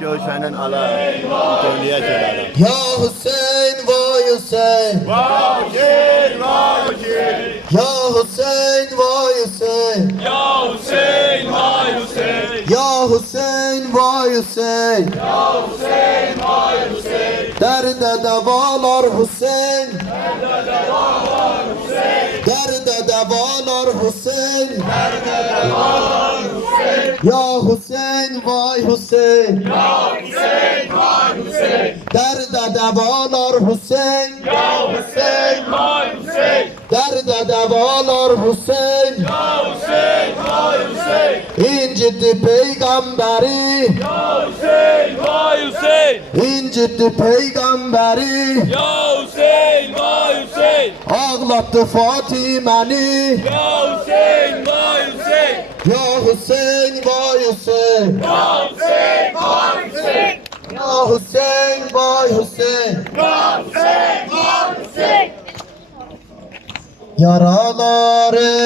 Göğsenen ala. Tevliye söylerim. Ya Hüseyin vay Hüseyin Vay Hüseyin, vay Hüseyin. Ya Hüseyin vay Hüseyin Ya Hüseyin, vay Hüseyin. Ya Hüseyin vay Hüseyin Ya Hüseyin vay Hüseyin Derde devalar Hüseyin Derde devalar Hüseyin Derde devalar Hüseyin Derde devalar Hüseyin Ya Hüseyin vay Hüseyin Ya Hüseyin vay Hüseyin Derde devalar Hüseyin Ya Hüseyin Vay Hüseyin, Derde devalar Hüseyin ya Hüseyin, vay Hüseyin. İncitti peygamberi Ya Hüseyin, vay Hüseyin. İncitti peygamberi Ya Hüseyin, vay Hüseyin. Ağlattı Fatime'ni Ya Hüseyin, vay. Ya Hüseyin vay Hüseyin Ya Hüseyin, vay Hüseyin. Ya Hüseyin vay Hüseyin Ya Hüseyin, vay Hüseyin. Yaraların